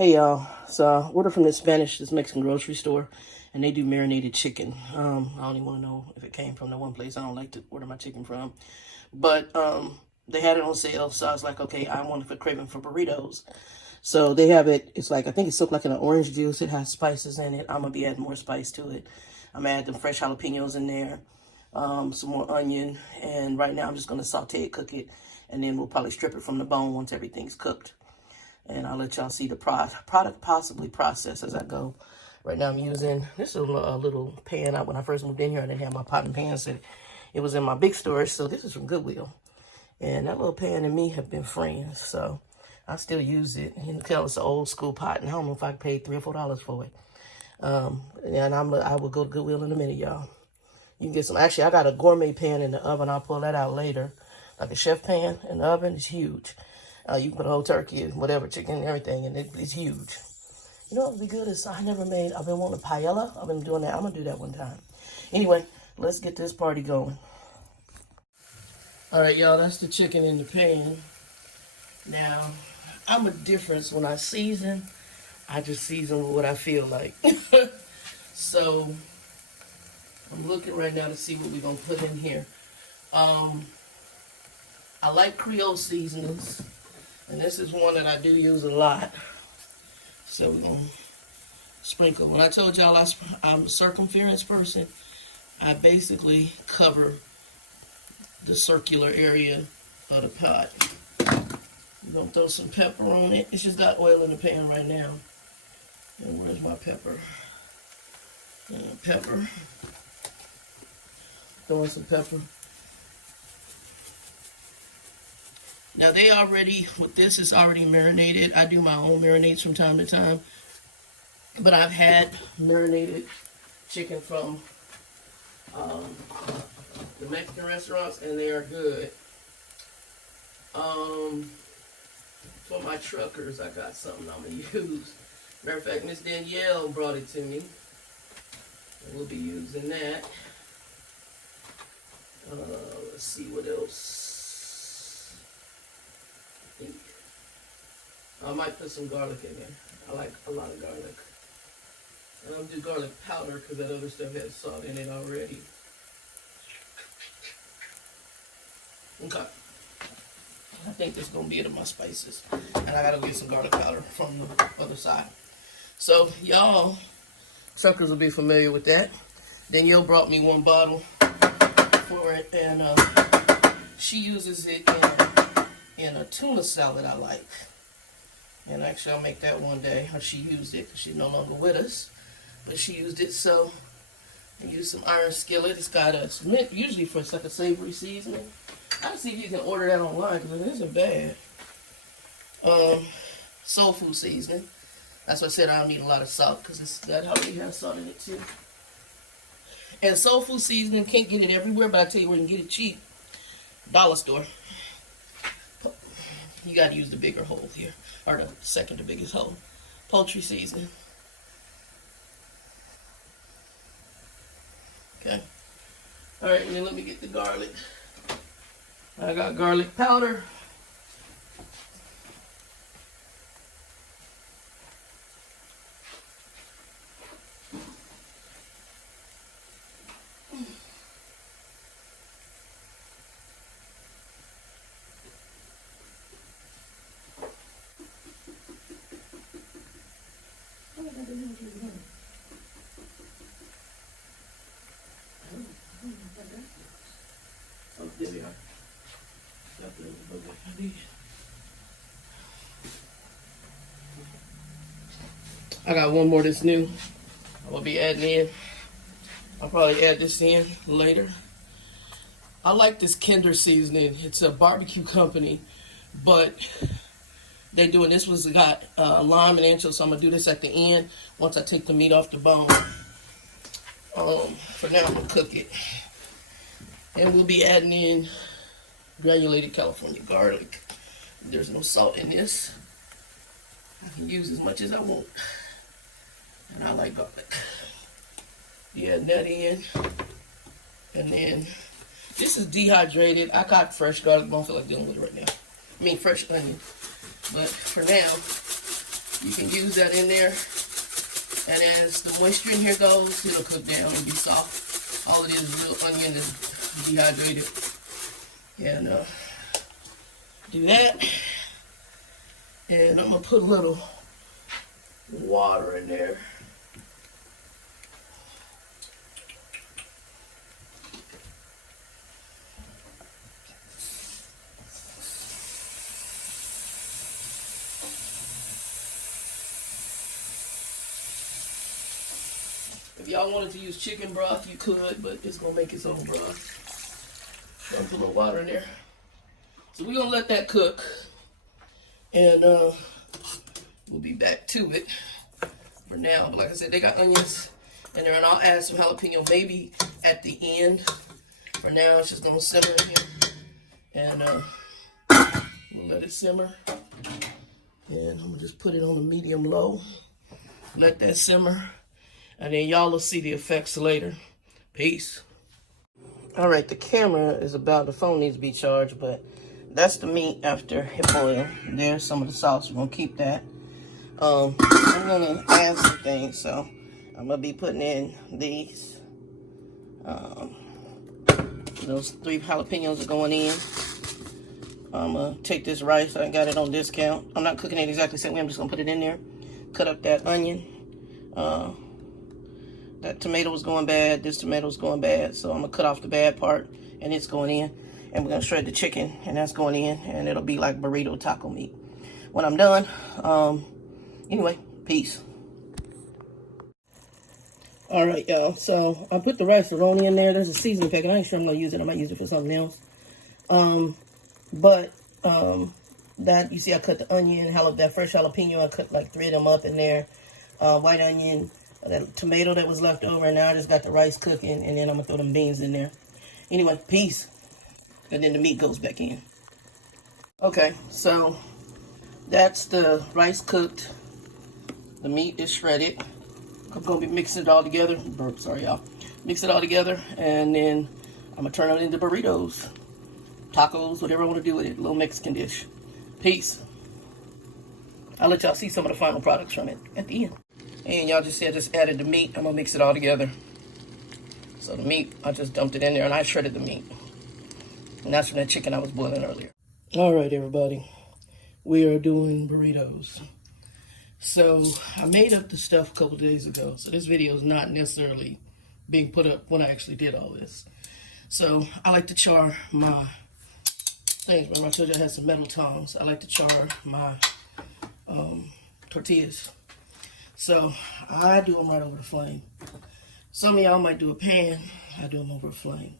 Hey y'all, so I ordered from this Mexican grocery store, and they do marinated chicken. I don't even want to know if it came from the one place I don't like to order my chicken from, but they had it on sale, so I was like, okay, I want it for craving for burritos. So they have it. It's like, I think it's soaked like in an orange juice. It has spices in it. I'm gonna be adding more spice to it. I'm gonna add them fresh jalapenos in there, some more onion, and right now I'm just gonna saute it, cook it, and then we'll probably strip it from the bone once everything's cooked. And I'll let y'all see the product possibly process as I go. Right now I'm using, this is a little pan. When I first moved in here, I didn't have my pot and pan set. It was in my big storage, so this is from Goodwill. And that little pan and me have been friends, so I still use it. You can tell it's an old school pot, and I don't know if I paid $3 or $4 for it. And I will go to Goodwill in a minute, y'all. You can get some, actually I got a gourmet pan in the oven. I'll pull that out later. Like a chef pan in the oven, it's huge. You can put a whole turkey, whatever, chicken, and everything, and it's huge. You know what would be good is I've been wanting a paella. I've been doing that. I'm going to do that one time. Anyway, let's get this party going. All right, y'all, that's the chicken in the pan. Now, I'm a difference when I season. I just season with what I feel like. So, I'm looking right now to see what we're going to put in here. I like Creole seasonings. And this is one that I do use a lot. So we're going to sprinkle. When I told y'all I'm a circumference person, I basically cover the circular area of the pot. We're going to throw some pepper on it. It's just got oil in the pan right now. And where's my pepper? Pepper. Throwing some pepper. Now they already, with this, it's already marinated. I do my own marinades from time to time. But I've had marinated chicken from the Mexican restaurants, and they are good. For my truckers, I got something I'm going to use. Matter of fact, Miss Danielle brought it to me. And we'll be using that. Let's see what else. I might put some garlic in there. I like a lot of garlic. And I'll do garlic powder because that other stuff has salt in it already. Okay. I think this is going to be it of my spices. And I got to get some garlic powder from the other side. So, y'all, suckers will be familiar with that. Danielle brought me one bottle for it. And she uses it in a tuna salad I like. And actually I'll make that one day. Or she used it because she's no longer with us. But she used it, so I use some iron skillet. It's got a mint, usually for it's like a savory seasoning. I'll see if you can order that online because it isn't bad. Soul food seasoning. That's why I said I don't need a lot of salt because that already has salt in it too. And soul food seasoning, can't get it everywhere, but I tell you where you can get it cheap. Dollar store. You got to use the bigger hole here, or the second to biggest hole. Poultry seasoning. Okay. All right, and then let me get the garlic. I got garlic powder. Oh, there we are. I got one more that's new. I will be adding in. I'll probably add this in later. I like this Kinder seasoning. It's a barbecue company, but they're doing, this one's got lime and anchovies, so I'm going to do this at the end once I take the meat off the bone. For now, I'm going to cook it. And we'll be adding in granulated California garlic. There's no salt in this. I can use as much as I want. And I like garlic. Yeah, that in. And then, this is dehydrated. I got fresh garlic, but I don't feel like dealing with it right now. I mean, fresh onion. But for now, You can use that in there. And as the moisture in here goes, it'll cook down and be soft. All it is real onion and dehydrated. And do that. And I'm going to put a little water in there. If y'all wanted to use chicken broth, you could, but it's going to make its own broth. So I'll put a little water in there. So we're going to let that cook. And we'll be back to it for now. But like I said, they got onions in there, and I'll add some jalapeno maybe at the end. For now, it's just going to simmer in here. And we'll let it simmer. And I'm going to just put it on a medium-low. Let that simmer. And then y'all will see the effects later. Peace. All right, the camera is about, the phone needs to be charged, but that's the meat after it boiled. There's some of the sauce. We're going to keep that. I'm going to add some things. So I'm going to be putting in these. Those 3 jalapenos are going in. I'm going to take this rice. I got it on discount. I'm not cooking it exactly the same way. I'm just going to put it in there. Cut up that onion. That tomato was going bad. This tomato is going bad. So I'm going to cut off the bad part. And it's going in. And we're going to shred the chicken. And that's going in. And it'll be like burrito taco meat. When I'm done. Anyway, peace. All right, y'all. So I put the rice-a-roni in there. There's a seasoning packet. I ain't sure I'm going to use it. I might use it for something else. That, you see, I cut the onion. That fresh jalapeno, I cut like 3 of them up in there. White onion. That tomato that was left over, and now I just got the rice cooking, and then I'm going to throw them beans in there. Anyway, peace. And then the meat goes back in. Okay, so that's the rice cooked. The meat is shredded. I'm going to be mixing it all together. Sorry, y'all. Mix it all together, and then I'm going to turn it into burritos, tacos, whatever I want to do with it. A little Mexican dish. Peace. I'll let y'all see some of the final products from it at the end. And y'all just see I just added the meat. I'm going to mix it all together. So the meat, I just dumped it in there, and I shredded the meat. And that's from that chicken I was boiling earlier. All right, everybody. We are doing burritos. So I made up the stuff a couple days ago. So this video is not necessarily being put up when I actually did all this. So I like to char my things. Remember I told you I had some metal tongs. I like to char my tortillas. So I do them right over the flame. Some of y'all might do a pan. I do them over a flame.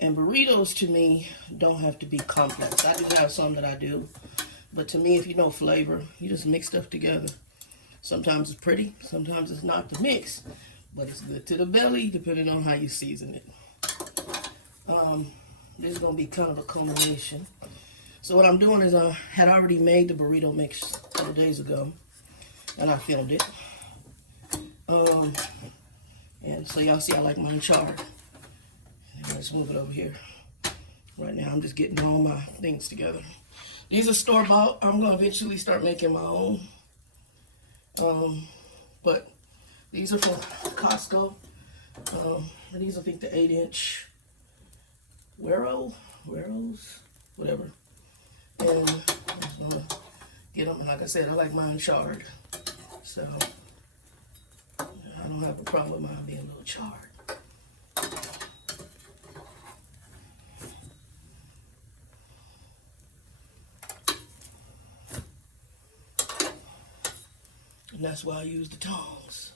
And burritos to me don't have to be complex. I do have some that I do. But to me, if you know flavor, you just mix stuff together. Sometimes it's pretty. Sometimes it's not the mix. But it's good to the belly, depending on how you season it. This is going to be kind of a combination. So what I'm doing is I had already made the burrito mix a couple days ago. And I filmed it. And so y'all see I like mine charred. And let's move it over here. Right now I'm just getting all my things together. These are store-bought. I'm going to eventually start making my own. But these are from Costco. And these I think the 8-inch Weros, whatever. And I'm just going to get them. And like I said, I like mine charred. So I don't have a problem with mine being a little charred. And that's why I use the tongs.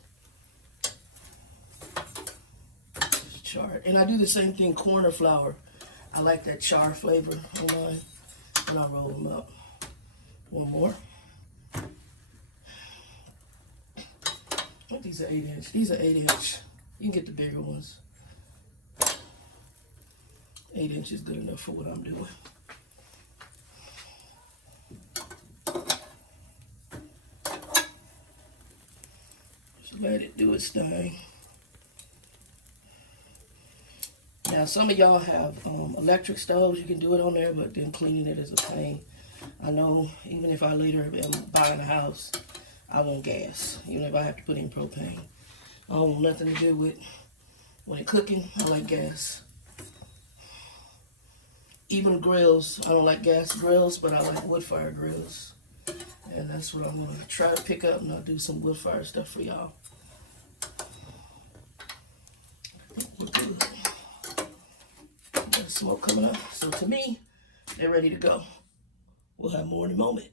Just char. And I do the same thing, corn or flour. I like that char flavor on mine. And I roll them up. One more. These are 8-inch. These are 8-inch. You can get the bigger ones. 8-inch is good enough for what I'm doing. Just let it do its thing. Now, some of y'all have electric stoves. You can do it on there, but then cleaning it is a pain. I know, even if I later am buying a house, I want gas, even if I have to put in propane. I don't want nothing to do with when cooking. I like gas. Even grills, I don't like gas grills, but I like wood fire grills. And that's what I'm gonna try to pick up, and I'll do some wood fire stuff for y'all. We're good. Got smoke coming up. So to me, they're ready to go. We'll have more in a moment.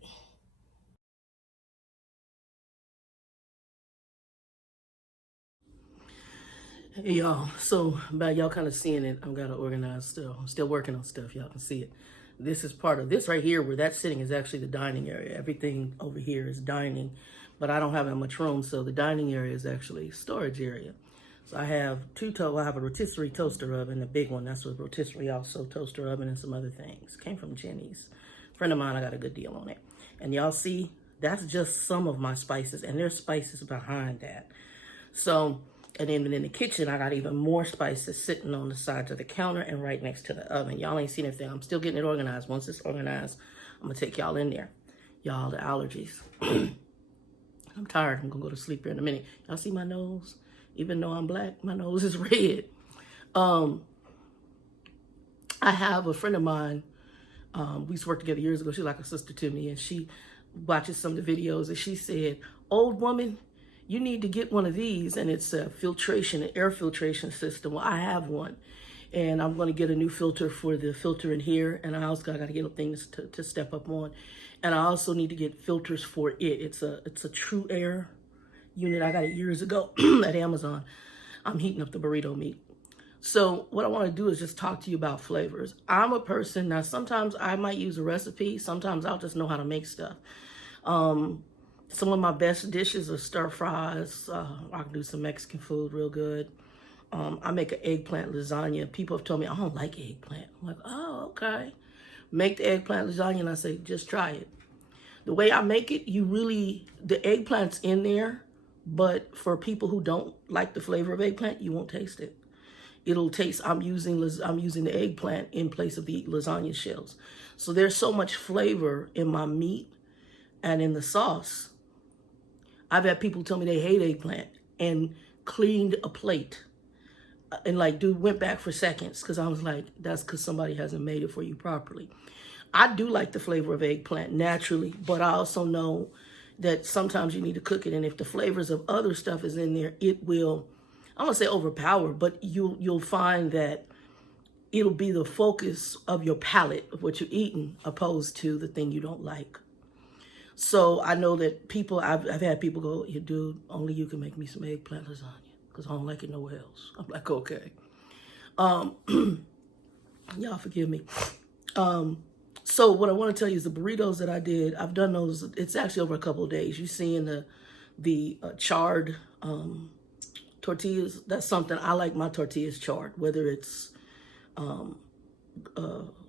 Hey y'all, so by y'all kind of seeing it, I've got to organize still. I'm still working on stuff, y'all can see it. This is part of this right here where that's sitting is actually the dining area. Everything over here is dining, but I don't have that much room, so the dining area is actually storage area. So I have I have a rotisserie toaster oven, a big one. That's with rotisserie also, toaster oven and some other things. Came from Jenny's. Friend of mine, I got a good deal on it. And y'all see, that's just some of my spices, and there's spices behind that. So, and then in the kitchen, I got even more spices sitting on the sides of the counter and right next to the oven. Y'all ain't seen anything. I'm still getting it organized. Once it's organized, I'm going to take y'all in there. Y'all, the allergies. I'm tired. I'm going to go to sleep here in a minute. Y'all see my nose? Even though I'm black, my nose is red. I have a friend of mine. We used to work together years ago. She's like a sister to me. And she watches some of the videos. And she said, old woman, you need to get one of these, and it's a filtration, an air filtration system. Well, I have one, and I'm going to get a new filter for the filter in here, and I also got to get things to step up on, and I also need to get filters for it. It's a True Air unit. I got it years ago at Amazon. I'm heating up the burrito meat. So what I want to do is just talk to you about flavors. I'm a person, now sometimes I might use a recipe, sometimes I'll just know how to make stuff. Some of my best dishes are stir fries. I can do some Mexican food real good. I make an eggplant lasagna. People have told me, I don't like eggplant. I'm like, oh, okay. Make the eggplant lasagna, and I say, just try it. The way I make it, the eggplant's in there, but for people who don't like the flavor of eggplant, you won't taste it. It'll taste, I'm using the eggplant in place of the lasagna shells. So there's so much flavor in my meat and in the sauce. I've had people tell me they hate eggplant and cleaned a plate. And like, dude, went back for seconds because I was like, that's because somebody hasn't made it for you properly. I do like the flavor of eggplant naturally, but I also know that sometimes you need to cook it. And if the flavors of other stuff is in there, it will, I don't want to say overpower, but you'll find that it'll be the focus of your palate of what you're eating opposed to the thing you don't like. So I know that people, I've had people go, yeah, dude, only you can make me some eggplant lasagna because I don't like it nowhere else. I'm like, okay. Y'all forgive me. So what I want to tell you is the burritos that I did, I've done those, it's actually over a couple of days. You see in the charred tortillas, that's something, I like my tortillas charred, whether it's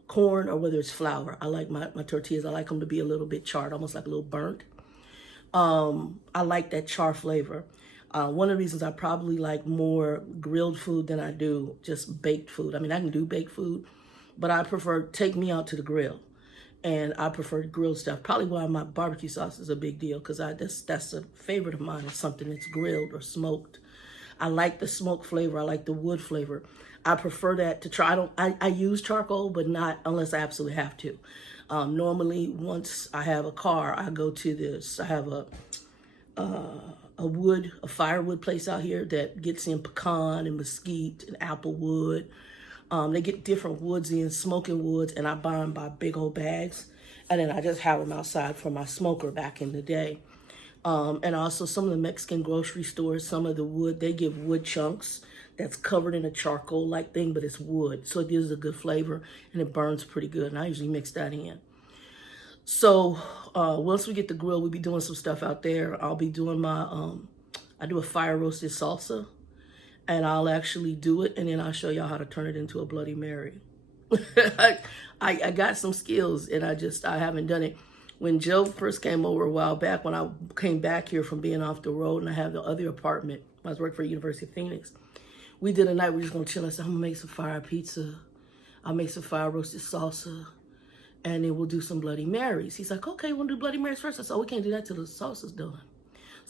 corn or whether it's flour. I like my tortillas, I like them to be a little bit charred, almost like a little burnt. I like that char flavor. One of the reasons I probably like more grilled food than I do just baked food. I mean, I can do baked food, but I prefer take me out to the grill. And I prefer grilled stuff. Probably why my barbecue sauce is a big deal, because that's a favorite of mine, is something that's grilled or smoked. I like the smoke flavor. I like the wood flavor. I prefer that to try. I use charcoal, but not unless I absolutely have to. Normally, once I have a car, I go to this. I have a firewood place out here that gets in pecan and mesquite and apple wood. They get different woods in, smoking woods, and I buy them by big old bags. And then I just have them outside for my smoker back in the day. And also some of the Mexican grocery stores, some of the wood, they give wood chunks that's covered in a charcoal-like thing, but it's wood. So it gives a good flavor, and it burns pretty good. And I usually mix that in. So once we get the grill, we'll be doing some stuff out there. I'll be doing I do a fire-roasted salsa. And I'll actually do it, and then I'll show y'all how to turn it into a Bloody Mary. I got some skills, and I haven't done it. When Joe first came over a while back, when I came back here from being off the road, and I have the other apartment, I was working for University of Phoenix, we did a night, we were just going to chill. I said, I'm going to make some fire pizza. I'll make some fire roasted salsa, and then we'll do some Bloody Marys. He's like, okay, we'll do Bloody Marys first. I said, oh, we can't do that till the salsa's done.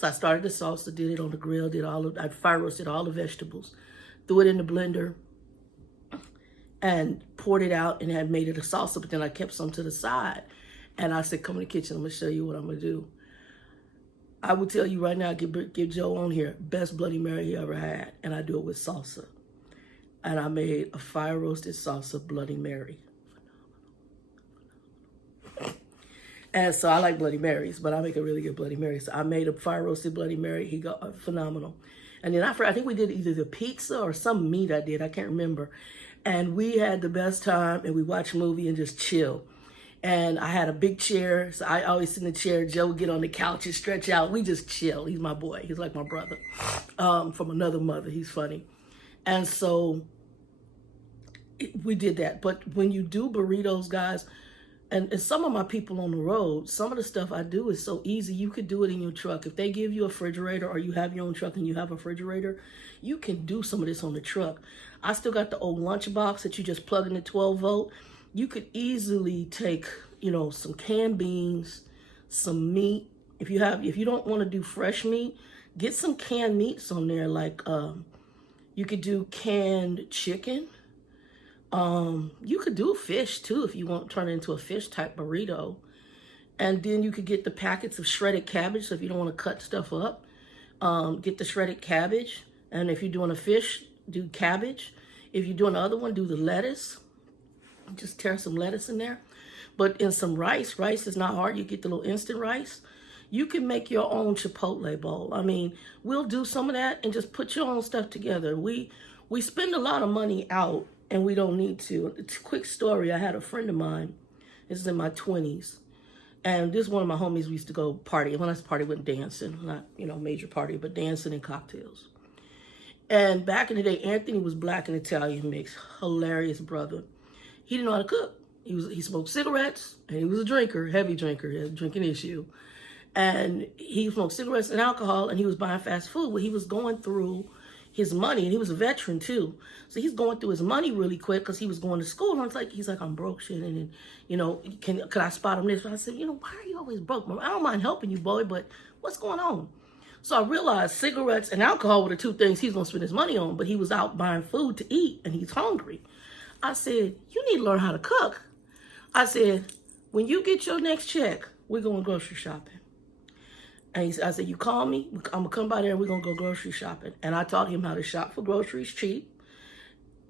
So I started the salsa, did it on the grill, I fire roasted all the vegetables, threw it in the blender, and poured it out and had made it a salsa, but then I kept some to the side. And I said, come in the kitchen, I'm gonna show you what I'm gonna do. I will tell you right now, give Joe on here, best Bloody Mary he ever had. And I do it with salsa. And I made a fire roasted salsa Bloody Mary. And so I like Bloody Marys, but I make a really good Bloody Mary. So I made a fire roasted Bloody Mary. He got phenomenal. And then I think we did either the pizza or some meat I did. I can't remember. And we had the best time, and we watched a movie and just chill. And I had a big chair, so I always sit in the chair. Joe would get on the couch and stretch out. We just chill. He's my boy. He's like my brother from another mother. He's funny. And so we did that. But when you do burritos, guys, and some of my people on the road, some of the stuff I do is so easy. You could do it in your truck. If they give you a refrigerator or you have your own truck and you have a refrigerator, you can do some of this on the truck. I still got the old lunchbox that you just plug in the 12 volt. You could easily take, some canned beans, some meat. If you don't want to do fresh meat, get some canned meats on there. Like you could do canned chicken. You could do fish too if you want to turn it into a fish type burrito. And then you could get the packets of shredded cabbage. So if you don't want to cut stuff up, get the shredded cabbage. And if you're doing a fish, do cabbage. If you're doing the other one, do the lettuce. Just tear some lettuce in there. But in some rice is not hard. You get the little instant rice. You can make your own Chipotle bowl. I mean, we'll do some of that and just put your own stuff together. We spend a lot of money out and we don't need to. It's a quick story. I had a friend of mine. This is in my 20s. And this is one of my homies. We used to go party. When I was party, went dancing. Not, major party, but dancing and cocktails. And back in the day, Anthony was black and Italian mix. Hilarious brother. He didn't know how to cook. He smoked cigarettes, and he was a drinker, heavy drinker. He had a drinking issue. And he smoked cigarettes and alcohol, and he was buying fast food. Well, he was going through his money, and he was a veteran too. So he's going through his money really quick because he was going to school. And he's like, I'm broke, shit. And then, could I spot him this? I said, why are you always broke? I don't mind helping you, boy, but what's going on? So I realized cigarettes and alcohol were the two things he's going to spend his money on, but he was out buying food to eat, and he's hungry. I said, you need to learn how to cook. I said, when you get your next check, we're going grocery shopping. And I said, you call me, I'm going to come by there and we're going to go grocery shopping. And I taught him how to shop for groceries cheap.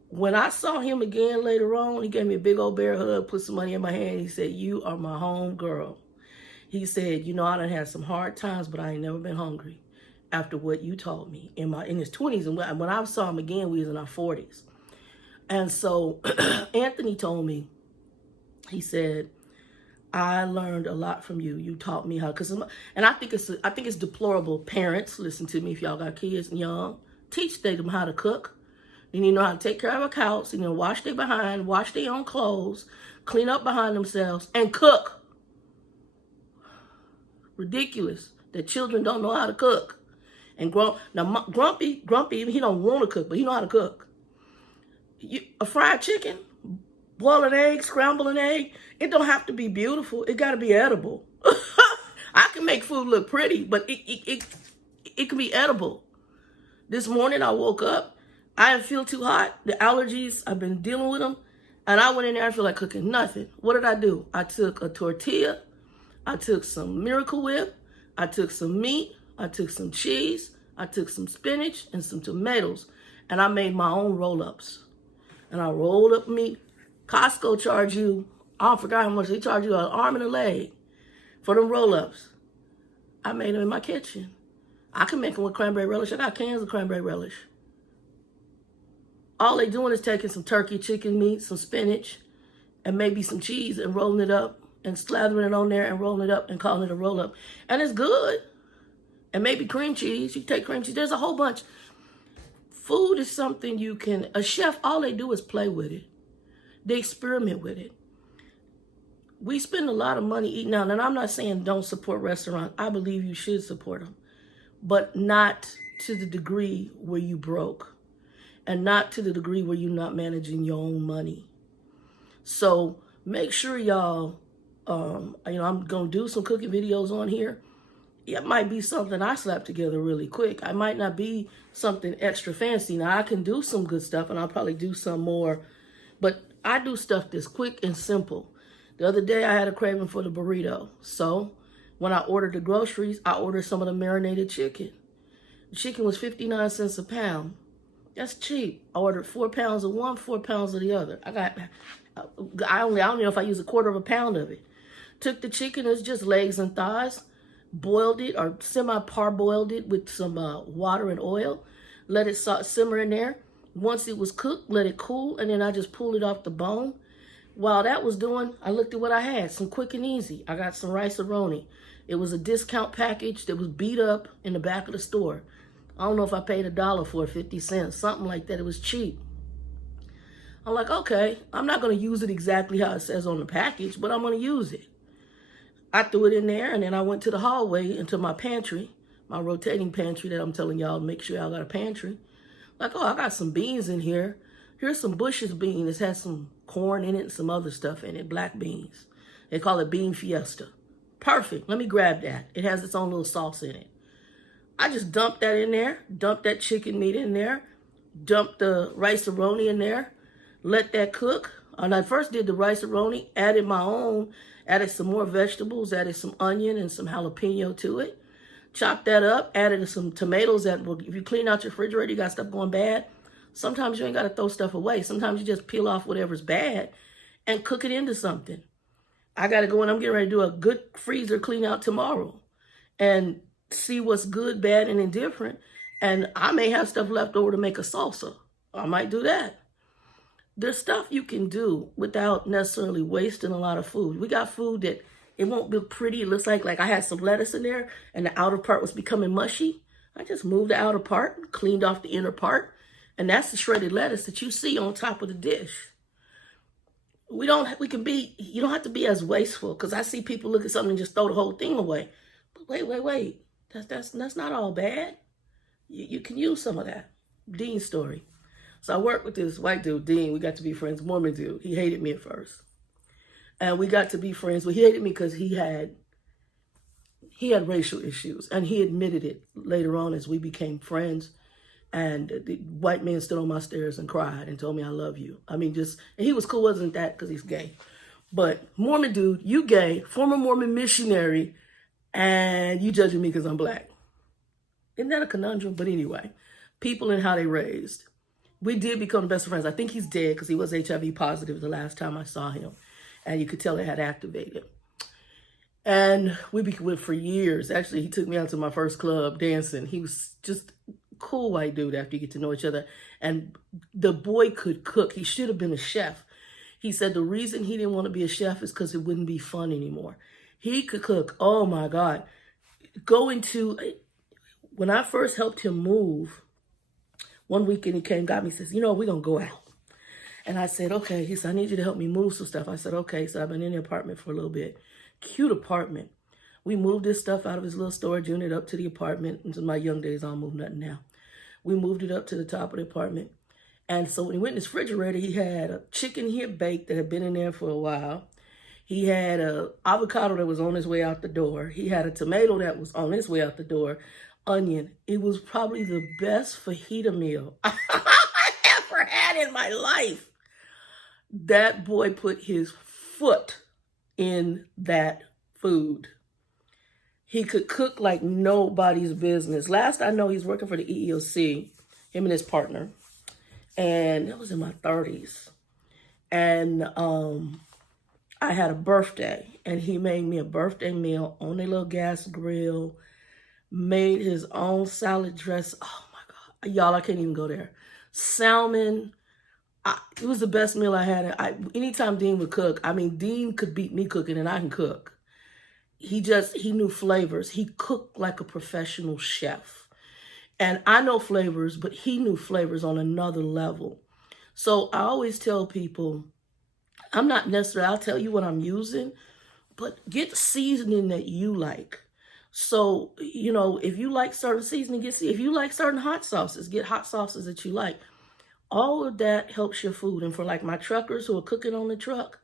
When I saw him again later on, he gave me a big old bear hug, put some money in my hand. He said, you are my home girl. He said, I done had some hard times, but I ain't never been hungry after what you taught me in his 20s. And when I saw him again, we was in our 40s. And so Anthony told me, he said, I learned a lot from you. You taught me how, and I think it's deplorable. Parents, listen to me if y'all got kids and young, teach them how to cook. They need to know how to take care of a house, wash their behind, wash their own clothes, clean up behind themselves, and cook. Ridiculous that children don't know how to cook. And Grumpy, he don't want to cook, but he know how to cook. A fried chicken, boil an egg, scramble an egg, it don't have to be beautiful. It got to be edible. I can make food look pretty, but it can be edible. This morning I woke up, I didn't feel too hot. The allergies, I've been dealing with them. And I went in there, I feel like cooking nothing. What did I do? I took a tortilla, I took some Miracle Whip, I took some meat, I took some cheese, I took some spinach and some tomatoes, and I made my own roll-ups. And I rolled up meat. Costco charge you, I forgot how much they charge you, an arm and a leg for them roll-ups. I made them in my kitchen. I can make them with cranberry relish. I got cans of cranberry relish. All they doing is taking some turkey, chicken meat, some spinach, and maybe some cheese and rolling it up and slathering it on there and rolling it up and calling it a roll-up. And it's good. And maybe cream cheese. You take cream cheese. There's a whole bunch. Food is something a chef, all they do is play with it. They experiment with it. We spend a lot of money eating out, and I'm not saying don't support restaurants. I believe you should support them, but not to the degree where you broke, and not to the degree where you're not managing your own money. So make sure y'all, I'm going to do some cooking videos on here. it might be something I slap together really quick. I might not be something extra fancy. Now, I can do some good stuff, and I'll probably do some more, but I do stuff that's quick and simple. The other day, I had a craving for the burrito. So when I ordered the groceries, I ordered some of the marinated chicken. The chicken was 59 cents a pound. That's cheap. I ordered 4 pounds of one, 4 pounds of the other. I don't know if I use a quarter of a pound of it. Took the chicken, it's just legs and thighs, boiled it or semi-parboiled it with some water and oil. Let it simmer in there. Once it was cooked, let it cool, and then I just pulled it off the bone. While that was doing, I looked at what I had, some quick and easy. I got some rice-a-roni. It was a discount package that was beat up in the back of the store. I don't know if I paid $1 for it, 50 cents, something like that. It was cheap. I'm like, okay, I'm not going to use it exactly how it says on the package, but I'm going to use it. I threw it in there, and then I went to the hallway into my pantry, my rotating pantry that I'm telling y'all, make sure y'all got a pantry. Like, oh, I got some beans in here. Here's some Bush's beans. It has some corn in it and some other stuff in it, black beans. They call it Bean Fiesta. Perfect. Let me grab that. It has its own little sauce in it. I just dumped that in there, dumped that chicken meat in there, dumped the rice-a-roni in there, let that cook. And I first did the rice-a-roni, added my own, added some more vegetables, added some onion and some jalapeno to it. Chopped that up, added some tomatoes that, if you clean out your refrigerator, you got stuff going bad. Sometimes you ain't got to throw stuff away. Sometimes you just peel off whatever's bad and cook it into something. I got to go and I'm getting ready to do a good freezer clean out tomorrow and see what's good, bad, and indifferent. And I may have stuff left over to make a salsa. I might do that. There's stuff you can do without necessarily wasting a lot of food. We got food that it won't look pretty. It looks like I had some lettuce in there and the outer part was becoming mushy. I just moved the outer part, cleaned off the inner part, and that's the shredded lettuce that you see on top of the dish. You don't have to be as wasteful, because I see people look at something and just throw the whole thing away. But wait. That's not all bad. You can use some of that. Dean's story. So I worked with this white dude, Dean. We got to be friends. Mormon dude. He hated me at first. And we got to be friends. Well, he hated me because he had racial issues. And he admitted it later on as we became friends. And the white man stood on my stairs and cried and told me, I love you. I mean, and he was cool, wasn't that because he's gay. But Mormon dude, you gay, former Mormon missionary, and you judging me because I'm black. Isn't that a conundrum? But anyway, people and how they raised. We did become best friends. I think he's dead because he was HIV positive the last time I saw him. And you could tell it had activated. And we went for years. Actually, he took me out to my first club dancing. He was just a cool white dude after you get to know each other. And the boy could cook. He should have been a chef. He said the reason he didn't want to be a chef is because it wouldn't be fun anymore. He could cook. Oh, my God. When I first helped him move, one weekend he came, got me, says, we're going to go out. And I said, okay. He said, I need you to help me move some stuff. I said, okay. So I've been in the apartment for a little bit. Cute apartment. We moved this stuff out of his little storage unit up to the apartment. In my young days, I don't move nothing now. We moved it up to the top of the apartment. And so when he went in his refrigerator, he had a chicken he had baked that had been in there for a while. He had an avocado that was on his way out the door. He had a tomato that was on his way out the door. Onion. It was probably the best fajita meal I ever had in my life. That boy put his foot in that food. He could cook like nobody's business. Last I know, he's working for the EEOC, him and his partner. And it was in my 30s. And I had a birthday, and he made me a birthday meal on a little gas grill, made his own salad dress. Oh, my God. Y'all, I can't even go there. Salmon. It was the best meal I had. Anytime Dean would cook, Dean could beat me cooking, and I can cook. He knew flavors. He cooked like a professional chef. And I know flavors, but he knew flavors on another level. So I always tell people, I'm not necessarily, I'll tell you what I'm using, but get seasoning that you like. So, if you like certain seasoning, if you like certain hot sauces, get hot sauces that you like. All of that helps your food. And for like my truckers who are cooking on the truck,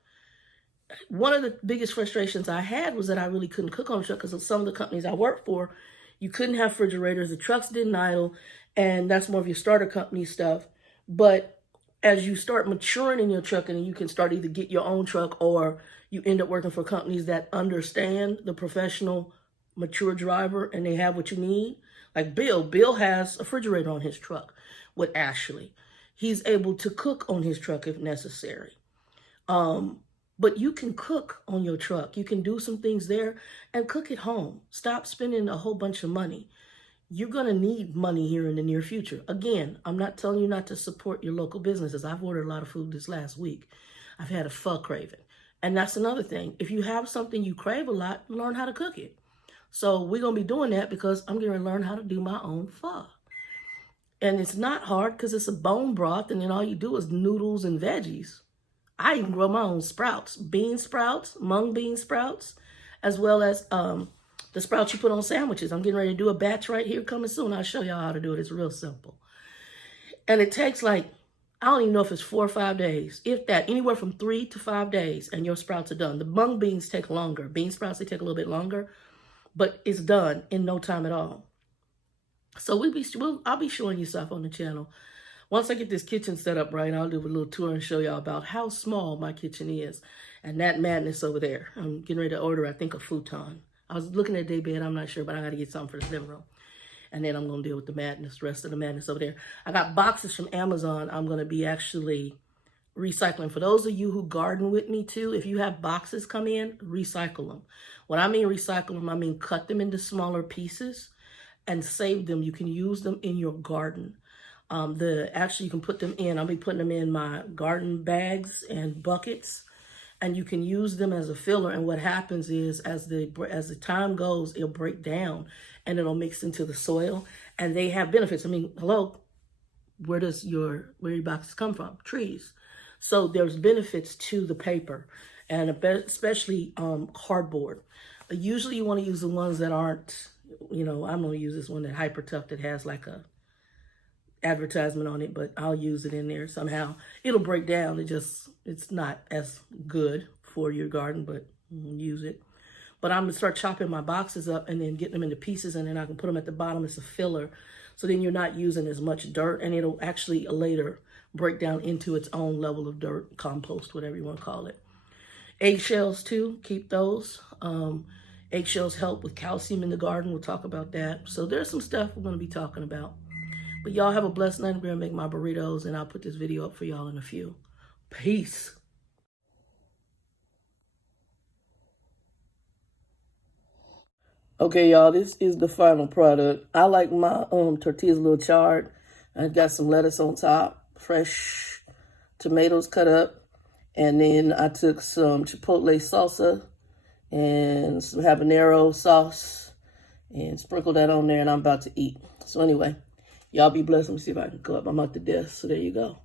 one of the biggest frustrations I had was that I really couldn't cook on the truck because some of the companies I worked for, you couldn't have refrigerators, the trucks didn't idle, and that's more of your starter company stuff. But as you start maturing in your truck and you can start either get your own truck or you end up working for companies that understand the professional mature driver and they have what you need. Like Bill has a refrigerator on his truck with Ashley. He's able to cook on his truck if necessary. But you can cook on your truck. You can do some things there and cook at home. Stop spending a whole bunch of money. You're going to need money here in the near future. Again, I'm not telling you not to support your local businesses. I've ordered a lot of food this last week. I've had a pho craving. And that's another thing. If you have something you crave a lot, learn how to cook it. So we're going to be doing that because I'm going to learn how to do my own pho. And it's not hard because it's a bone broth and then all you do is noodles and veggies. I even grow my own sprouts, bean sprouts, mung bean sprouts, as well as the sprouts you put on sandwiches. I'm getting ready to do a batch right here coming soon. I'll show y'all how to do it. It's real simple. And it takes like, I don't even know if it's 4 or 5 days, if that, anywhere from 3 to 5 days, and your sprouts are done. The mung beans take longer. Bean sprouts, they take a little bit longer, but it's done in no time at all. So I'll be showing you stuff on the channel. Once I get this kitchen set up right, I'll do a little tour and show y'all about how small my kitchen is. And that madness over there. I'm getting ready to order, I think, a futon. I was looking at daybed, I'm not sure, but I got to get something for the living room. And then I'm going to deal with the madness, rest of the madness over there. I got boxes from Amazon I'm going to be actually recycling. For those of you who garden with me too, if you have boxes come in, recycle them. When I mean recycle them, I mean cut them into smaller pieces and save them. You can use them in your garden. Actually, you can put them in, I'll be putting them in my garden bags and buckets, and you can use them as a filler. And what happens is, as the time goes, it'll break down and it'll mix into the soil, and they have benefits. I mean, hello, where your boxes come from? Trees. So there's benefits to the paper, and especially cardboard. Usually you want to use the ones that aren't, I'm going to use this one that Hyper Tough that has like a advertisement on it, but I'll use it in there somehow. It'll break down. It's not as good for your garden, but use it. But I'm going to start chopping my boxes up and then getting them into pieces, and then I can put them at the bottom as a filler. So then you're not using as much dirt, and it'll actually later break down into its own level of dirt, compost, whatever you want to call it. Eggshells too, keep those. Eggshells help with calcium in the garden. We'll talk about that. So there's some stuff we're going to be talking about. But y'all have a blessed night. I'm going to make my burritos, and I'll put this video up for y'all in a few. Peace. Okay, y'all, this is the final product. I like my tortillas a little charred. I got some lettuce on top, fresh tomatoes cut up, and then I took some chipotle salsa and some habanero sauce and sprinkled that on there, and I'm about to eat. So anyway, y'all be blessed. Let me see if I can go up. I'm at the desk, so there you go.